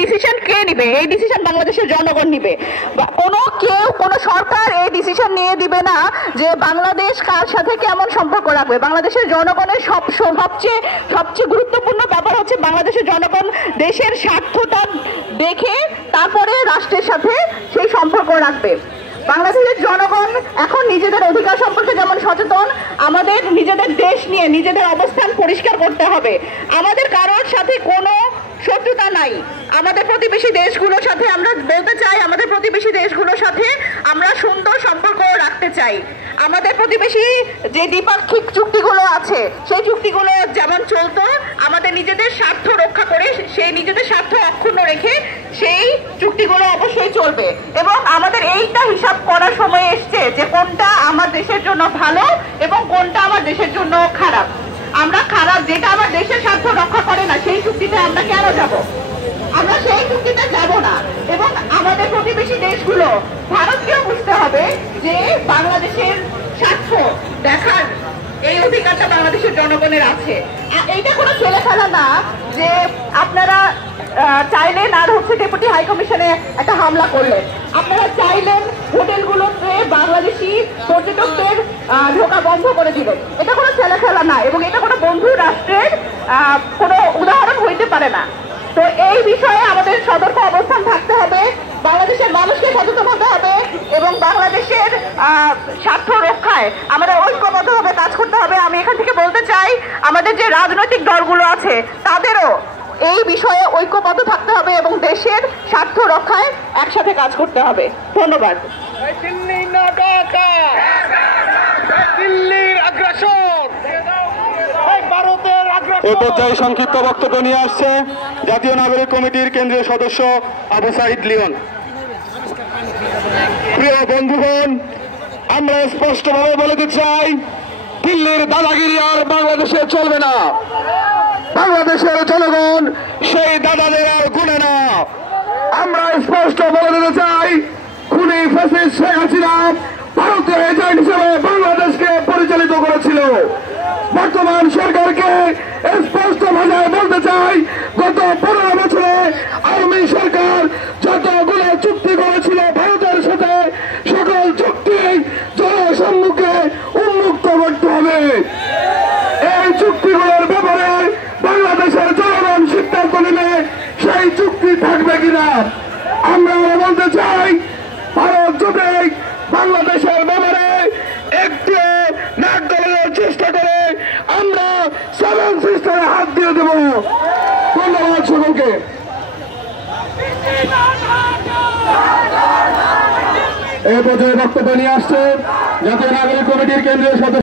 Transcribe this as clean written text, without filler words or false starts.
Decision কে নিবে? এই decision বাংলাদেশের জনগণ নিবে। কোনো সরকার এই ডিসিশন নিয়ে দিবে না যে বাংলাদেশ কার সাথে কেমন সম্পর্ক রাখবে। বাংলাদেশের জনগণের সবচেয়ে গুরুত্বপূর্ণ ব্যাপার হচ্ছে বাংলাদেশের জনগণ দেশের স্বার্থটা দেখে তারপরে রাষ্ট্রের সাথে সেই সম্পর্ক রাখবে। বাংলাদেশের জনগণ এখন নিজেদের অধিকার সম্পর্কে যেমন সচেতন, আমাদের নিজেদের দেশ নিয়ে নিজেদের অবস্থান পরিষ্কার করতে হবে। আমাদের কারোর সাথে কোনো শত্রুতা নাই। আমাদের প্রতিবেশী দেশগুলোর সাথে আমরা বলতে চাই, আমাদের প্রতিবেশী দেশগুলোর সাথে আমরা সুন্দর সম্পর্ক রাখতে চাই। আমাদের প্রতিবেশী যে দ্বিপাক্ষিক চুক্তিগুলো আছে সেই চুক্তিগুলো যেমন চলতো, আমাদের নিজেদের স্বার্থ রক্ষা করে সেই নিজেদের স্বার্থ অক্ষুণ্ণ রেখে সেই চুক্তিগুলো অবশ্যই চলবে। এবং আমাদের এইটা হিসাব করার সময় এসছে যে কোনটা আমার দেশের জন্য ভালো এবং কোনটা আমার দেশের জন্য খারাপ। আমরা খারাপ যেটা আমার দেশের স্বার্থ রক্ষা করে না সেই চুক্তিতে আমরা কেন যাব? আমরা সেই চুক্তিতে যাব না। এবং আমাদের প্রতিবেশী দেশগুলো, ভারতকেও বুঝতে হবে যে বাংলাদেশের স্বার্থ দেখার এই অধিকারটা বাংলাদেশের জনগণের আছে। এইটা কোনো ছেলে ফেলা না যে আপনারা চাইলেন আর ডেপুটি হাই কমিশনে একটা হামলা করলেন, আপনারা চাইলেন হোটেলগুলোতে বাংলাদেশি পর্যটকদের ঢোকা বন্ধ করে দিবেন। এটা কোনো ছেলে ফেলা না এবং এটা কোনো বন্ধু রাষ্ট্রের কোনো উদাহরণ হইতে পারে না। তো এই বিষয়ে আমাদের সতর্ক অবস্থান থাকতে হবে, বাংলাদেশের মানুষকে সচেতন হতে হবে এবং বাংলাদেশের স্বার্থ রক্ষায় আমাদের ঐক্যবদ্ধভাবে কাজ করতে হবে। আমি এখান থেকে বলতে চাই আমাদের যে রাজনৈতিক দলগুলো আছে তাদেরও এই বিষয়ে ঐক্যবদ্ধ থাকতে হবে এবং দেশের স্বার্থ রক্ষায় একসাথে কাজ করতে হবে। ধন্যবাদ। এ পর্যায়ে সংক্ষিপ্ত বক্তব্য নিয়ে আসছে জাতীয় নাগরিক কমিটির কেন্দ্রীয় সদস্য আবু সাইদ লিওন। প্রিয় বন্ধুগণ, আমরা স্পষ্টভাবে বলতে চাই, দিল্লির দাদাগিরি আর বাংলাদেশে চলবে না। বাংলাদেশের জনগণ সেই দাদাদের আর গুনে না। আমরা স্পষ্ট বলে দিতে চাই, খুনি ফ্যাসিস্ট শেখ হাসিনা ভারতীয় এজেন্ট হিসেবে বাংলাদেশকে পরিচালিত করেছিল। বর্তমান সরকারকে স্পষ্ট ভাষায় বলতে চাই, গত 15 বছরে আওয়ামী সরকার যতগুলো চুক্তি করেছিল ভারতের সাথে, সকল চুক্তি জনসম্মুখে উন্মুক্ত করতে হবে। এই চুক্তিগুলোর ব্যাপারে বাংলাদেশের জনগণ সিদ্ধান্ত নেবে সেই চুক্তি থাকবে কিনা। আমরা বলতে চাই, ভারত যদি বাংলাদেশের ব্যাপারে একটু নাক গলানোর চেষ্টা করে আমরা 7 সিস্টারে হাত দিয়ে দেব। ধন্যবাদ সকলকে। এই পর্যায়ে বক্তব্য নিয়ে আসছে জাতীয় নাগরিক কমিটির কেন্দ্রীয় সদস্য